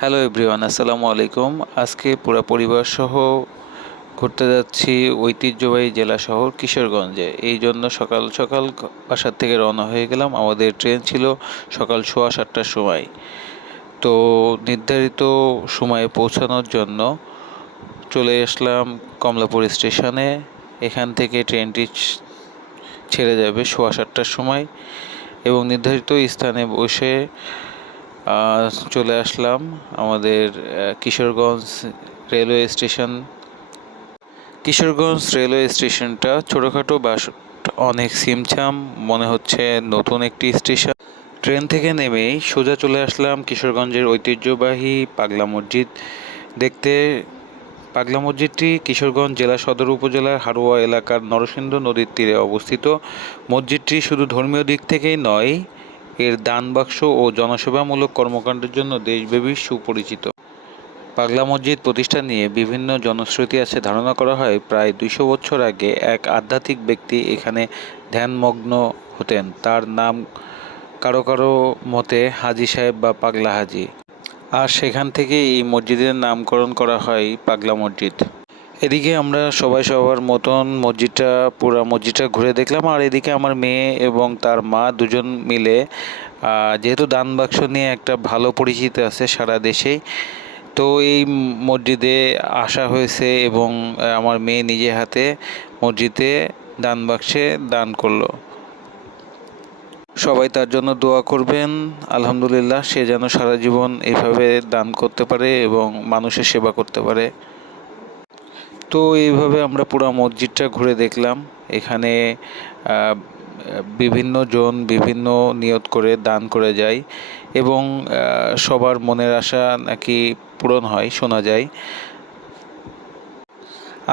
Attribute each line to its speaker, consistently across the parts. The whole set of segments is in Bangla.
Speaker 1: হ্যালো এভরিওয়ান, আসসালামু আলাইকুম। আজকে পুরো পরিবার সহ ঘুরতে যাচ্ছি ঐতিহ্যবাহী জেলা শহর কিশোরগঞ্জে। এই জন্য সকাল সকাল বাসার থেকে রওনা হয়ে গেলাম। আমাদের ট্রেন ছিল সকাল সোয়া সাতটার সময়। তো নির্ধারিত সময়ে পৌঁছানোর জন্য চলে আসলাম কমলাপুর স্টেশনে। এখান থেকে ট্রেনটি ছেড়ে যাবে সোয়া সাতটার সময় এবং নির্ধারিত স্থানে বসে চলে আসলাম আমাদের Kishoreganj railway station. Kishoreganj railway স্টেশনটা ছোটোখাটো বাস অনেক সিমছাম, মনে হচ্ছে নতুন একটি স্টেশন। ট্রেন থেকে নেমেই সোজা চলে আসলাম কিশোরগঞ্জের ঐতিহ্যবাহী পাগলা মসজিদ। দেখতে, পাগলা মসজিদটি কিশোরগঞ্জ জেলা সদর উপজেলার হারোয়া এলাকার নরসিংহ নদীর তীরে অবস্থিত। মসজিদটি শুধু ধর্মীয় দিক থেকেই নয় এর দান বাক্স ও জনসেবামূলক কর্মকাণ্ডের জন্য দেশব্যাপী সুপরিচিত। পাগলা মসজিদ প্রতিষ্ঠা নিয়ে বিভিন্ন জনশ্রুতি আছে। ধারণা করা হয়, প্রায় দুইশো বছর আগে এক আধ্যাত্মিক ব্যক্তি এখানে ধ্যানমগ্ন হতেন। তার নাম কারও কারও মতে হাজি সাহেব বা পাগলা হাজি। আর সেখান থেকে এই মসজিদের নামকরণ করা হয় পাগলা মসজিদ। এদিকে আমরা সবাই সবার মতন মসজিদটা, পুরা মসজিদটা ঘুরে দেখলাম। আর এদিকে আমার মেয়ে এবং তার মা দুজন মিলে যেহেতু দান বাক্স নিয়ে একটা ভালো পরিচিত আছে সারা দেশেই, তো এই মসজিদে আসা হয়েছে এবং আমার মেয়ে নিজে হাতে মসজিদে দান বাক্সে দান করল। সবাই তার জন্য দোয়া করবেন। আলহামদুলিল্লাহ, সে যেন সারা জীবন এভাবে দান করতে পারে এবং মানুষের সেবা করতে পারে। তো এইভাবে আমরা পুরো মসজিদটা ঘুরে দেখলাম। এখানে বিভিন্ন জন বিভিন্ন নিয়ত করে দান করে যায় এবং সবার মনের আশা নাকি পূরণ হয়, শোনা যায়।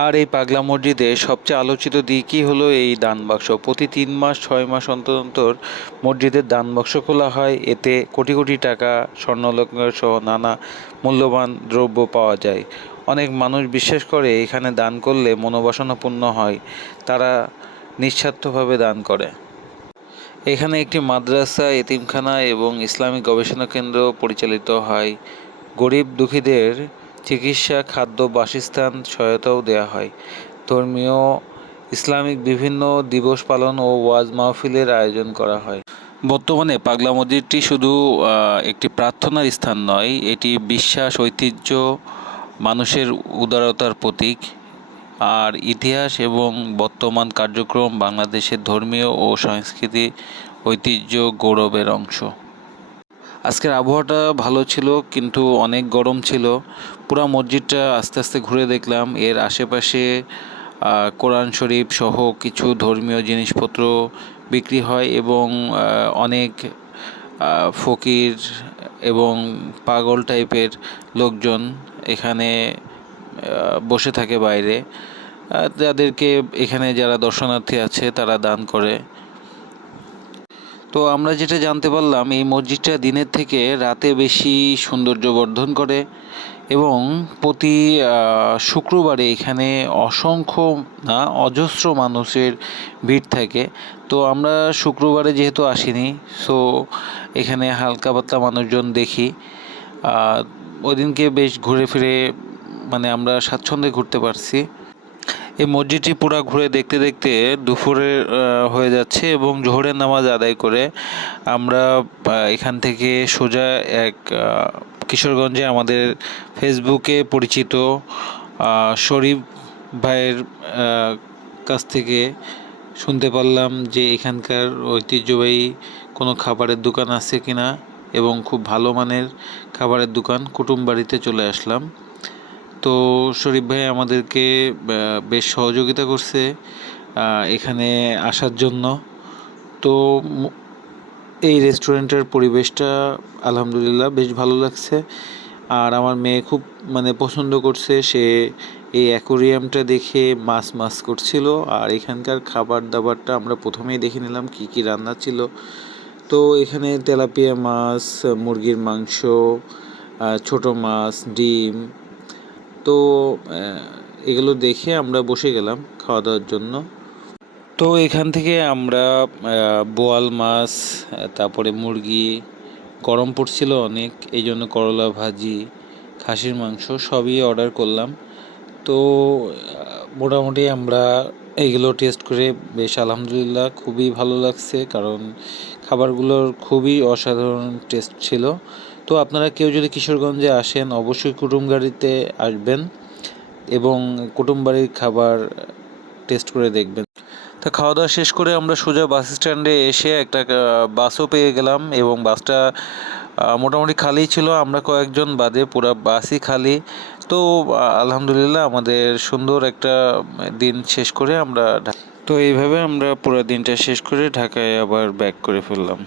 Speaker 1: আর এই পাগলা মসজিদে সবচেয়ে আলোচিত দিকই হলো এই দান বাক্স। প্রতি তিন মাস, ছয় মাস অন্তর অন্তর মসজিদের দান বাক্স খোলা হয়। এতে কোটি কোটি টাকা স্বর্ণলগ্ন সহ নানা মূল্যবান দ্রব্য পাওয়া যায়। অনেক মানুষ বিশ্বাস করে এখানে দান করলে মনোবাসনা পূর্ণ হয়। তারা নিঃস্বার্থভাবে দান করে। এখানে একটি মাদ্রাসা, এতিমখানা এবং ইসলামিক গবেষণা কেন্দ্র পরিচালিত হয়। গরিব দুঃখীদের চিকিৎসা, খাদ্য, বাসস্থান সহায়তাও দেওয়া হয়। ধর্মীয়, ইসলামিক বিভিন্ন দিবস পালন ও ওয়াজ মাহফিলের আয়োজন করা হয়। বর্তমানে পাগলা মসজিদটি শুধু একটি প্রার্থনার স্থান নয়, এটি বিশ্বাস, ঐতিহ্য মানুষের উদারতার প্রতীক। আর ইতিহাস এবং বর্তমান কার্যক্রম বাংলাদেশের ধর্মীয় ও সংস্কৃতি ঐতিহ্য গৌরবের অংশ। আজকের আবহাওয়াটা ভালো ছিল, কিন্তু অনেক গরম ছিল। পুরো মসজিদটা আস্তে আস্তে ঘুরে দেখলাম। এর আশেপাশে কোরআন শরীফ সহ কিছু ধর্মীয় জিনিসপত্র বিক্রি হয় এবং অনেক ফকির এবং পাগল টাইপের লোকজন এখানে বসে থাকে বাইরে। যাদেরকে এখানে যারা দর্শনার্থী আছে, তারা দান করে। তো আমরা যেটা জানতে পারলাম, এই মসজিদটা দিনের থেকে রাতে বেশি সৌন্দর্য বর্ধন করে। এবং প্রতি শুক্রবারে এখানে অসংখ্য না অজস্র মানুষের ভিড় থাকে। তো আমরা শুক্রবারে যেহেতু আসিনি সো এখানে হালকা পাতলা মানুষজন দেখি। ওই দিনকে বেশ ঘুরে ফিরে মানে আমরা স্বাচ্ছন্দ্যে ঘুরতে পারছি। এই মসজিদটি পুরো ঘুরে দেখতে দেখতে দুপুরে হয়ে যাচ্ছে এবং জোহরের নামাজ আদায় করে আমরা এখান থেকে সোজা এক কিশোরগঞ্জে আমাদের ফেসবুকে পরিচিত শরীফ ভাইয়ের কাছ থেকে শুনতে পারলাম যে এখানকার ঐতিহ্যবাহী কোনো খাবারের দোকান আছে কিনা এবং খুব ভালো মানের খাবারের দোকান কুটুম বাড়িতে চলে আসলাম। তো শরীফ ভাই আমাদেরকে বেশ সহযোগিতা করছে এখানে আসার জন্য। তো এই রেস্টুরেন্টের পরিবেশটা আলহামদুলিল্লাহ বেশ ভালো লাগছে। আর আমার মেয়ে খুব মানে পছন্দ করছে, সে এই অ্যাকোরিয়ামটা দেখে মাছ মাছ করছিল। আর এখানকার খাবার দাবারটা আমরা প্রথমেই দেখে নিলাম কি কি রান্না ছিল। তো এখানে তেলাপিয়া মাছ, মুরগির মাংস ছোট মাছ, ডিম তো এগুলো দেখে আমরা বসে গেলাম খাওয়া দাওয়ার জন্য। তো এখান থেকে আমরা বোয়াল মাছ, তারপরে মুরগি, গরম পড়ছিল অনেক এই জন্য করলা ভাজি, খাসির মাংস সবই অর্ডার করলাম। তো মোটামুটি আমরা এইগুলো টেস্ট করে বেশ আলহামদুলিল্লাহ খুবই ভালো লাগছে, কারণ খাবারগুলোর খুবই অসাধারণ টেস্ট ছিল। তো আপনারা কেউ যদি কিশোরগঞ্জে আসেন, অবশ্যই কুটুম গাড়িতে আসবেন এবং কুটুম বাড়ির খাবার টেস্ট করে দেখবেন। তা খাওয়া দাওয়া শেষ করে আমরা সোজা বাস স্ট্যান্ডে এসে একটা বাসও পেয়ে গেলাম এবং বাসটা মোটামুটি খালি ছিল। আমরা কয়েকজন বাদে পুরো বাসই খালি। তো আলহামদুলিল্লাহ আমাদের সুন্দর একটা দিন শেষ করে আমরা তো এইভাবে আমরা পুরো দিনটা শেষ করে ঢাকায় আবার ব্যাক করে ফেললাম।